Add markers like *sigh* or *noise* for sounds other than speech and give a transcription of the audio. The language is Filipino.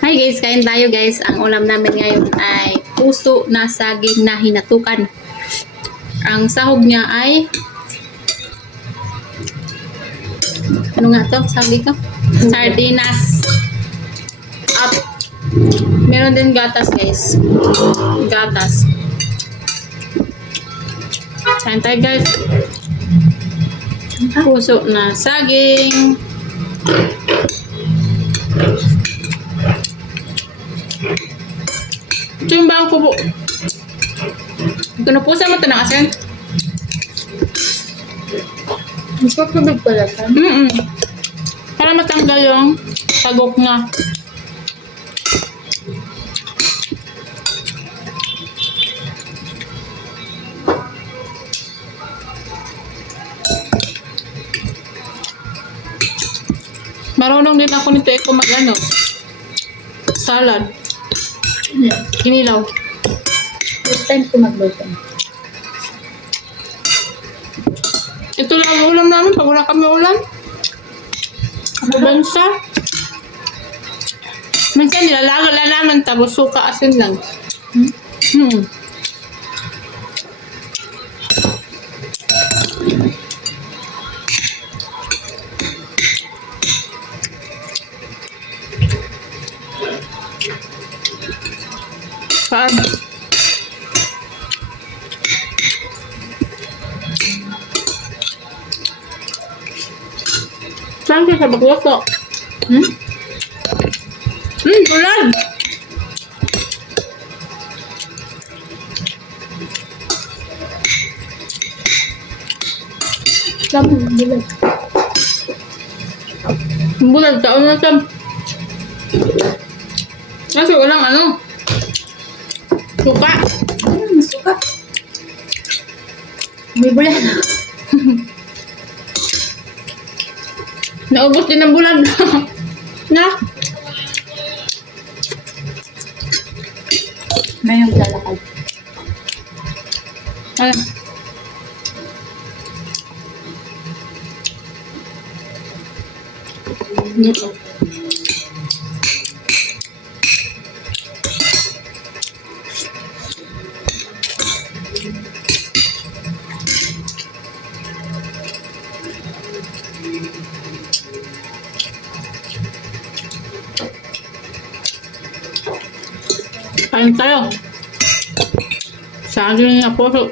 Hi guys, kain tayo guys. Ang ulam namin ngayon ay puso na saging na hinatukan. Ang sahog niya ay ano nga to? Sabi ko? Sardinas. At meron din gatas guys. Gatas. Kain tayo guys. Puso na saging. Ito yung bang kubo. Kinupusan mo ito ng asin. Mas matubig pala ka. Mm-mm. Para matanggal yung tagok na. Marunong din ako nito eh kung mag ano, salad. Kinilaw. First time ko magluto. Ito lang ang ulam namin pag wala kami ulam. Bansa. Minsan nilalaga lang naman tapos suka asin lang. Hmm? Hmm. Saan? Saan ka sa bagwaso? Hmm? Hmm, ulan! Laman, bilag. Bulan, taon na siya. Kasi walang ano. Suka. Hmm, suka. May bulan. *laughs* Naubos din ng bulan. *laughs* na? May yung lalakad. Ay. Dito. Kain tayo. Saging na puso.